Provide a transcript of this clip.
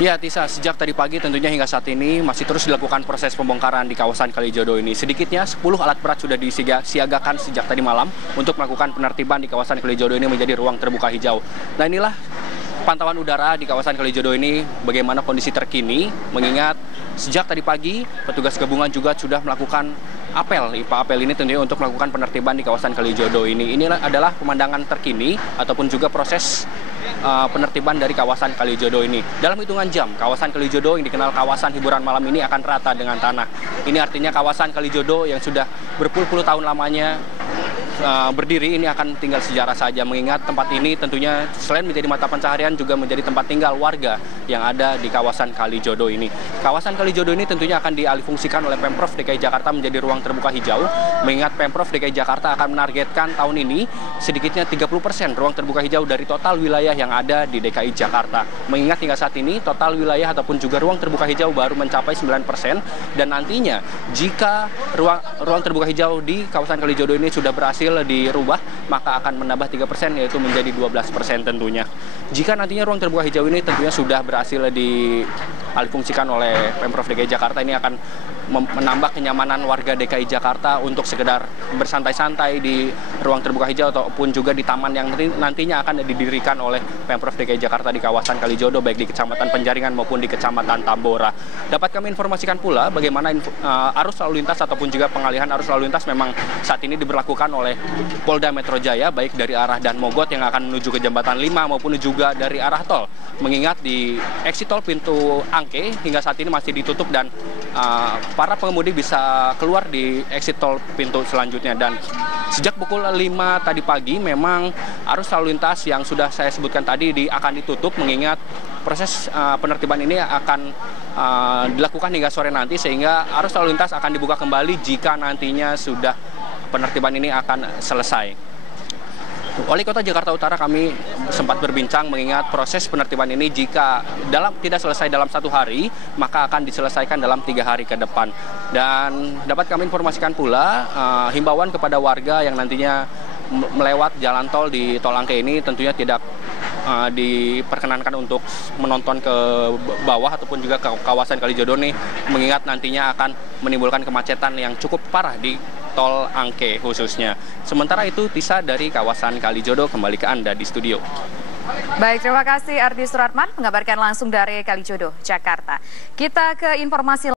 Ya, Tisa, sejak tadi pagi tentunya hingga saat ini masih terus dilakukan proses pembongkaran di kawasan Kalijodo ini. Sedikitnya 10 alat berat sudah disiagakan sejak tadi malam untuk melakukan penertiban di kawasan Kalijodo ini menjadi ruang terbuka hijau. Nah, inilah pantauan udara di kawasan Kalijodo ini, bagaimana kondisi terkini, mengingat sejak tadi pagi petugas gabungan juga sudah melakukan apel ini tentunya untuk melakukan penertiban di kawasan Kalijodo ini. Inilah adalah pemandangan terkini ataupun juga proses penertiban dari kawasan Kalijodo ini. Dalam hitungan jam, kawasan Kalijodo yang dikenal kawasan hiburan malam ini akan rata dengan tanah. Ini artinya kawasan Kalijodo yang sudah berpuluh-puluh tahun lamanya berdiri ini akan tinggal sejarah saja, mengingat tempat ini tentunya selain menjadi mata pencaharian juga menjadi tempat tinggal warga yang ada di kawasan Kalijodo ini. Kawasan Kalijodo ini tentunya akan dialihfungsikan oleh Pemprov DKI Jakarta menjadi ruang terbuka hijau, mengingat Pemprov DKI Jakarta akan menargetkan tahun ini sedikitnya 30% ruang terbuka hijau dari total wilayah yang ada di DKI Jakarta. Mengingat hingga saat ini total wilayah ataupun juga ruang terbuka hijau baru mencapai 9%, dan nantinya jika ruang terbuka hijau di kawasan Kalijodo ini sudah berhasil dirubah, maka akan menambah 3%, yaitu menjadi 12% tentunya. Jika nantinya ruang terbuka hijau ini tentunya sudah berhasil dialihfungsikan oleh Pemprov DKI Jakarta, ini akan menambah kenyamanan warga DKI Jakarta untuk sekedar bersantai-santai di ruang terbuka hijau ataupun juga di taman yang nantinya akan didirikan oleh Pemprov DKI Jakarta di kawasan Kalijodo, baik di Kecamatan Penjaringan maupun di Kecamatan Tambora. Dapat kami informasikan pula bagaimana arus lalu lintas ataupun juga pengalihan arus lalu lintas memang saat ini diberlakukan oleh Polda Metro Jaya, baik dari arah Dan Mogot yang akan menuju ke Jembatan 5 maupun juga dari arah tol. Mengingat di exit tol pintu Angke hingga saat ini masih ditutup dan para pengemudi bisa keluar di exit tol pintu selanjutnya. Dan sejak pukul 5 tadi pagi memang arus lalu lintas yang sudah saya sebutkan tadi akan ditutup, mengingat proses penertiban ini akan dilakukan hingga sore nanti, sehingga arus lalu lintas akan dibuka kembali jika nantinya sudah penertiban ini akan selesai. Wali Kota Jakarta Utara kami sempat berbincang, mengingat proses penertiban ini jika tidak selesai dalam 1 hari, maka akan diselesaikan dalam 3 hari ke depan. Dan dapat kami informasikan pula himbauan kepada warga yang nantinya melewat jalan tol di Tol Angke ini tentunya tidak diperkenankan untuk menonton ke bawah ataupun juga ke kawasan Kalijodo ini, mengingat nantinya akan menimbulkan kemacetan yang cukup parah di Tol Angke khususnya. Sementara itu, Tisa, dari kawasan Kalijodo, kembali ke Anda di studio. Baik, terima kasih Ardi Suratman mengabarkan langsung dari Kalijodo, Jakarta. Kita ke informasi